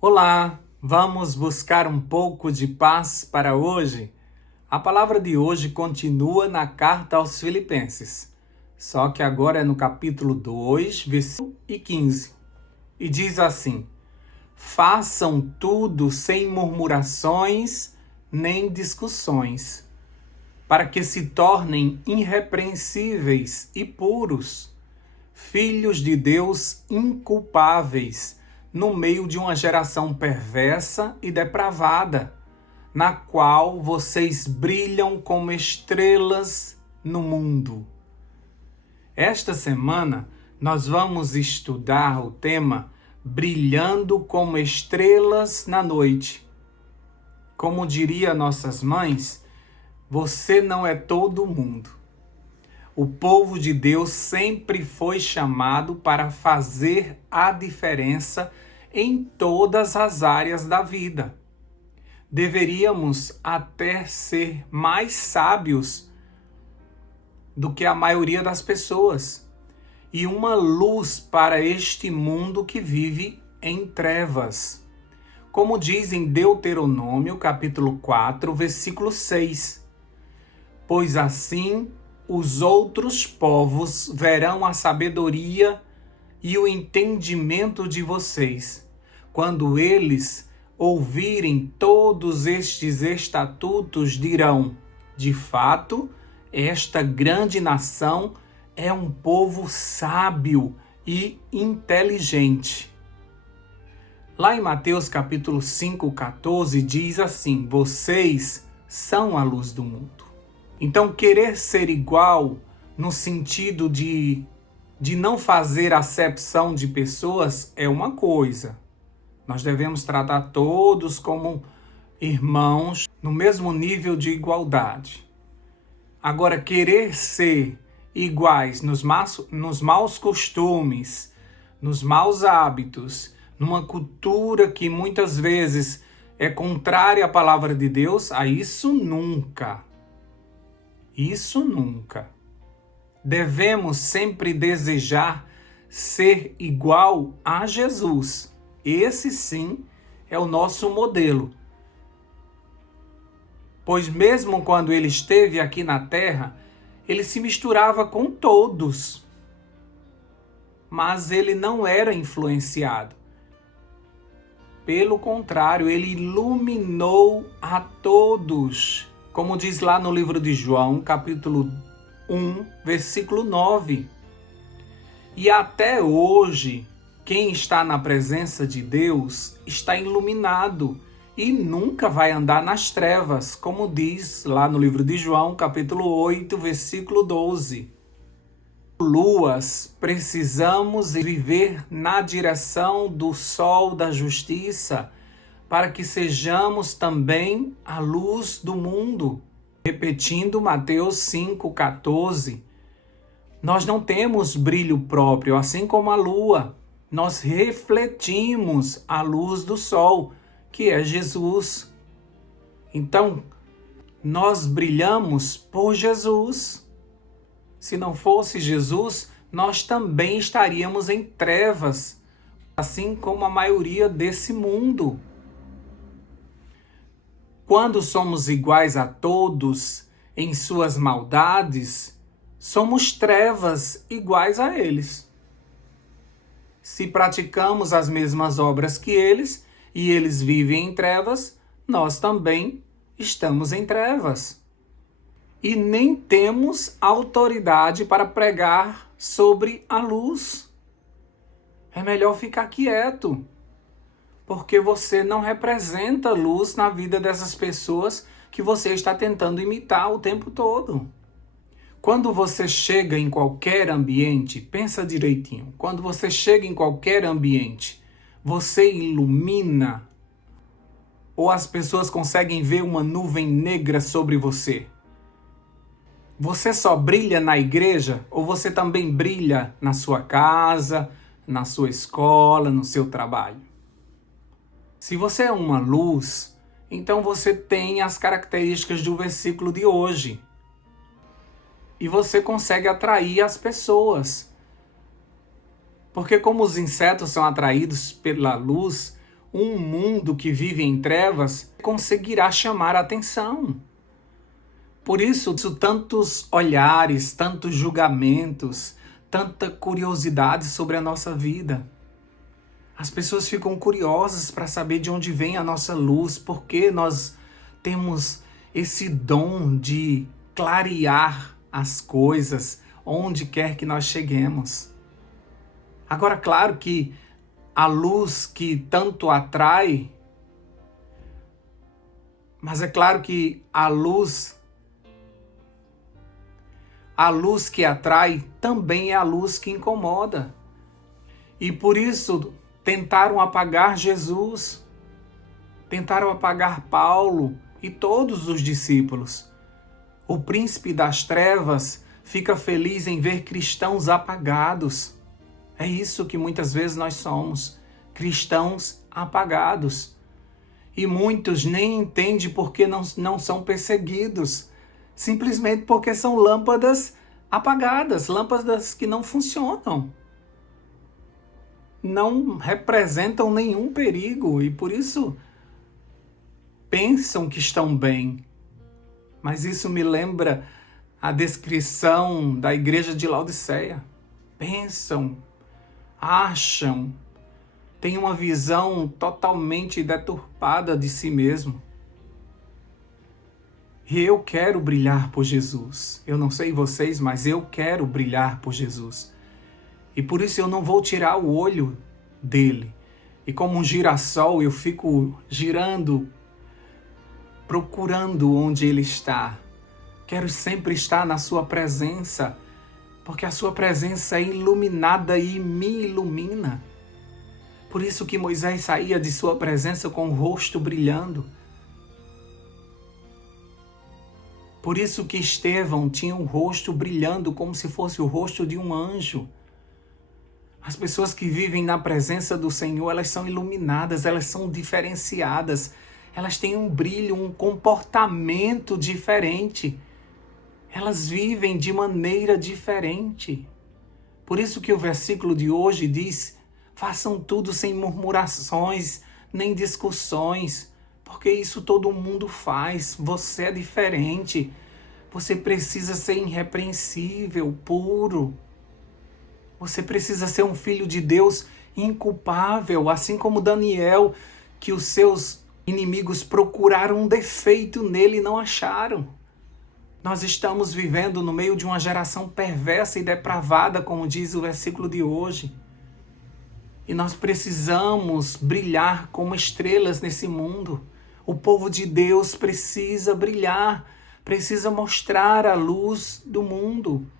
Olá, vamos buscar um pouco de paz para hoje? A palavra de hoje continua na carta aos Filipenses, só que agora é no capítulo 2, versículo 15. E diz assim: façam tudo sem murmurações nem discussões, para que se tornem irrepreensíveis e puros, filhos de Deus inculpáveis, no meio de uma geração perversa e depravada, na qual vocês brilham como estrelas no mundo. Esta semana nós vamos estudar o tema Brilhando como estrelas na noite. Como diria nossas mães, você não é todo mundo. O povo de Deus sempre foi chamado para fazer a diferença em todas as áreas da vida. Deveríamos até ser mais sábios do que a maioria das pessoas e uma luz para este mundo que vive em trevas. Como diz em Deuteronômio, capítulo 4, versículo 6. Pois assim os outros povos verão a sabedoria e o entendimento de vocês, quando eles ouvirem todos estes estatutos, dirão: de fato, esta grande nação é um povo sábio e inteligente. Lá em Mateus capítulo 5, 14, diz assim: vocês são a luz do mundo. Então, querer ser igual no sentido de não fazer acepção de pessoas é uma coisa. Nós devemos tratar todos como irmãos no mesmo nível de igualdade. Agora, querer ser iguais nos maus costumes, nos maus hábitos, numa cultura que muitas vezes é contrária à palavra de Deus, a isso nunca. Isso nunca. Devemos sempre desejar ser igual a Jesus. Esse sim é o nosso modelo. Pois mesmo quando ele esteve aqui na terra, ele se misturava com todos. Mas ele não era influenciado. Pelo contrário, ele iluminou a todos. Como diz lá no livro de João, capítulo 1, versículo 9. E até hoje, quem está na presença de Deus está iluminado e nunca vai andar nas trevas, como diz lá no livro de João, capítulo 8, versículo 12. Luas, precisamos viver na direção do sol da justiça, para que sejamos também a luz do mundo. Repetindo Mateus 5,14, nós não temos brilho próprio, assim como a lua. Nós refletimos a luz do sol, que é Jesus. Então, nós brilhamos por Jesus. Se não fosse Jesus, nós também estaríamos em trevas, assim como a maioria desse mundo. Quando somos iguais a todos em suas maldades, somos trevas iguais a eles. Se praticamos as mesmas obras que eles e eles vivem em trevas, nós também estamos em trevas. E nem temos autoridade para pregar sobre a luz. É melhor ficar quieto, porque você não representa luz na vida dessas pessoas que você está tentando imitar o tempo todo. Quando você chega em qualquer ambiente, pensa direitinho, quando você chega em qualquer ambiente, você ilumina ou as pessoas conseguem ver uma nuvem negra sobre você? Você só brilha na igreja ou você também brilha na sua casa, na sua escola, no seu trabalho? Se você é uma luz, então você tem as características do versículo de hoje. E você consegue atrair as pessoas. Porque como os insetos são atraídos pela luz, um mundo que vive em trevas conseguirá chamar a atenção. Por isso, tantos olhares, tantos julgamentos, tanta curiosidade sobre a nossa vida. As pessoas ficam curiosas para saber de onde vem a nossa luz, porque nós temos esse dom de clarear as coisas onde quer que nós cheguemos. Agora, claro que a luz que tanto atrai, mas é claro que a luz que atrai também é a luz que incomoda. E por isso tentaram apagar Jesus, tentaram apagar Paulo e todos os discípulos. O príncipe das trevas fica feliz em ver cristãos apagados. É isso que muitas vezes nós somos, cristãos apagados. E muitos nem entendem por que não são perseguidos. Simplesmente porque são lâmpadas apagadas, lâmpadas que não funcionam. Não representam nenhum perigo e por isso pensam que estão bem. Mas isso me lembra a descrição da igreja de Laodiceia. Pensam, acham, têm uma visão totalmente deturpada de si mesmo. E eu quero brilhar por Jesus. Eu não sei vocês, mas eu quero brilhar por Jesus. E por isso eu não vou tirar o olho dele. E como um girassol, eu fico girando, procurando onde ele está. Quero sempre estar na sua presença, porque a sua presença é iluminada e me ilumina. Por isso que Moisés saía de sua presença com o rosto brilhando. Por isso que Estevão tinha o rosto brilhando como se fosse o rosto de um anjo. As pessoas que vivem na presença do Senhor, elas são iluminadas, elas são diferenciadas, elas têm um brilho, um comportamento diferente. Elas vivem de maneira diferente. Por isso que o versículo de hoje diz: façam tudo sem murmurações, nem discussões, porque isso todo mundo faz. Você é diferente. Você precisa ser irrepreensível, puro. Você precisa ser um filho de Deus inculpável, assim como Daniel, que os seus inimigos procuraram um defeito nele e não acharam. Nós estamos vivendo no meio de uma geração perversa e depravada, como diz o versículo de hoje. E nós precisamos brilhar como estrelas nesse mundo. O povo de Deus precisa brilhar, precisa mostrar a luz do mundo.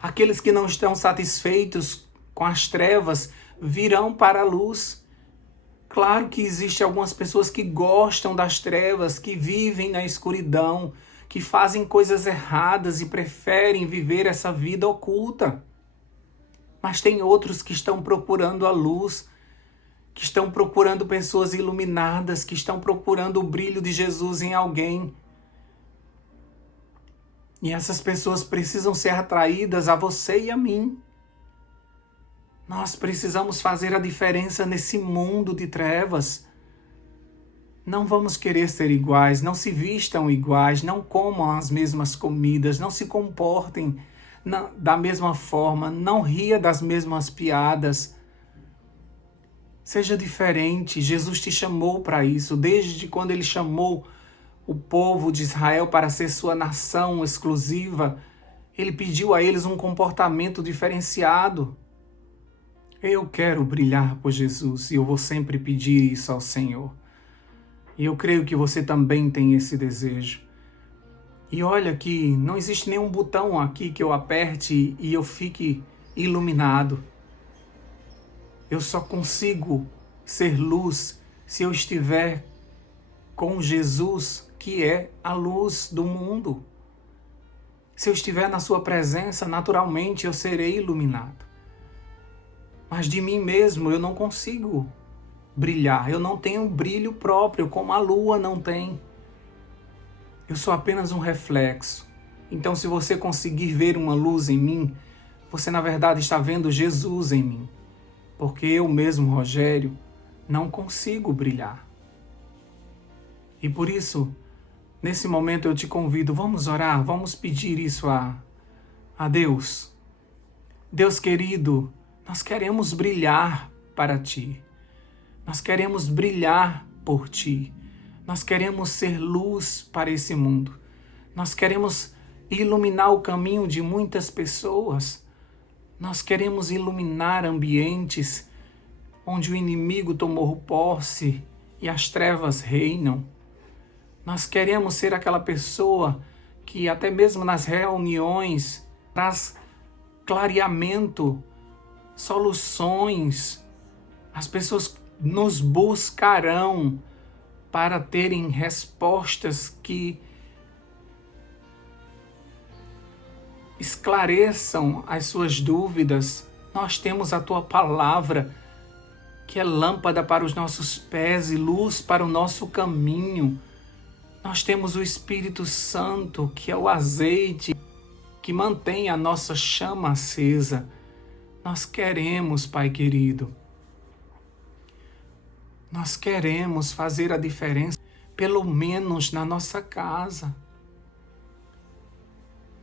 Aqueles que não estão satisfeitos com as trevas virão para a luz. Claro que existem algumas pessoas que gostam das trevas, que vivem na escuridão, que fazem coisas erradas e preferem viver essa vida oculta. Mas tem outros que estão procurando a luz, que estão procurando pessoas iluminadas, que estão procurando o brilho de Jesus em alguém. E essas pessoas precisam ser atraídas a você e a mim. Nós precisamos fazer a diferença nesse mundo de trevas. Não vamos querer ser iguais, não se vistam iguais, não comam as mesmas comidas, não se comportem da mesma forma, não ria das mesmas piadas. Seja diferente, Jesus te chamou para isso, desde quando ele chamou o povo de Israel para ser sua nação exclusiva, ele pediu a eles um comportamento diferenciado. Eu quero brilhar por Jesus e eu vou sempre pedir isso ao Senhor. E eu creio que você também tem esse desejo. E olha que não existe nenhum botão aqui que eu aperte e eu fique iluminado. Eu só consigo ser luz se eu estiver com Jesus, que é a luz do mundo. Se eu estiver na sua presença, naturalmente eu serei iluminado. Mas de mim mesmo eu não consigo brilhar. Eu não tenho brilho próprio, como a lua não tem. Eu sou apenas um reflexo. Então, se você conseguir ver uma luz em mim, você na verdade está vendo Jesus em mim. Porque eu mesmo, Rogério, não consigo brilhar. E por isso, nesse momento eu te convido, vamos orar, vamos pedir isso a Deus. Deus querido, nós queremos brilhar para Ti. Nós queremos brilhar por Ti. Nós queremos ser luz para esse mundo. Nós queremos iluminar o caminho de muitas pessoas. Nós queremos iluminar ambientes onde o inimigo tomou posse e as trevas reinam. Nós queremos ser aquela pessoa que até mesmo nas reuniões traz clareamento, soluções. As pessoas nos buscarão para terem respostas que esclareçam as suas dúvidas. Nós temos a Tua palavra, que é lâmpada para os nossos pés e luz para o nosso caminho. Nós temos o Espírito Santo, que é o azeite que mantém a nossa chama acesa. Nós queremos, Pai querido, nós queremos fazer a diferença, pelo menos na nossa casa.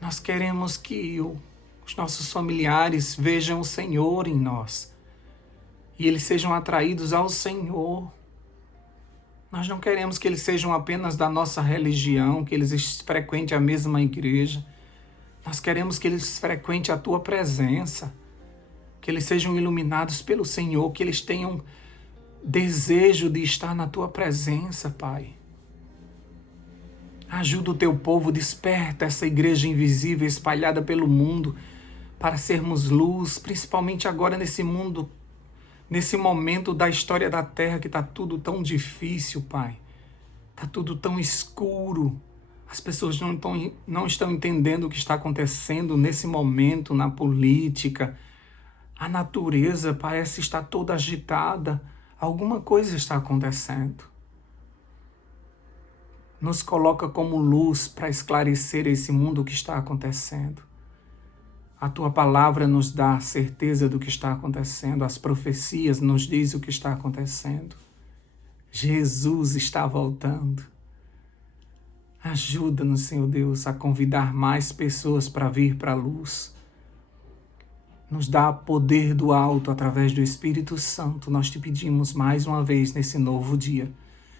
Nós queremos que os nossos familiares vejam o Senhor em nós e eles sejam atraídos ao Senhor. Nós não queremos que eles sejam apenas da nossa religião, que eles frequentem a mesma igreja. Nós queremos que eles frequentem a Tua presença, que eles sejam iluminados pelo Senhor, que eles tenham desejo de estar na Tua presença, Pai. Ajuda o Teu povo, desperta essa igreja invisível espalhada pelo mundo para sermos luz, principalmente agora nesse mundo, nesse momento da história da Terra que está tudo tão difícil, Pai. Está tudo tão escuro. As pessoas não estão entendendo o que está acontecendo nesse momento na política. A natureza parece estar toda agitada. Alguma coisa está acontecendo. Nos coloca como luz para esclarecer esse mundo que está acontecendo. A Tua palavra nos dá certeza do que está acontecendo. As profecias nos dizem o que está acontecendo. Jesus está voltando. Ajuda-nos, Senhor Deus, a convidar mais pessoas para vir para a luz. Nos dá poder do alto através do Espírito Santo. Nós te pedimos mais uma vez nesse novo dia.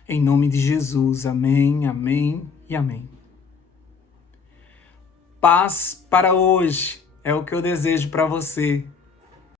Em nome de Jesus. Amém, amém e amém. Paz para hoje é o que eu desejo para você.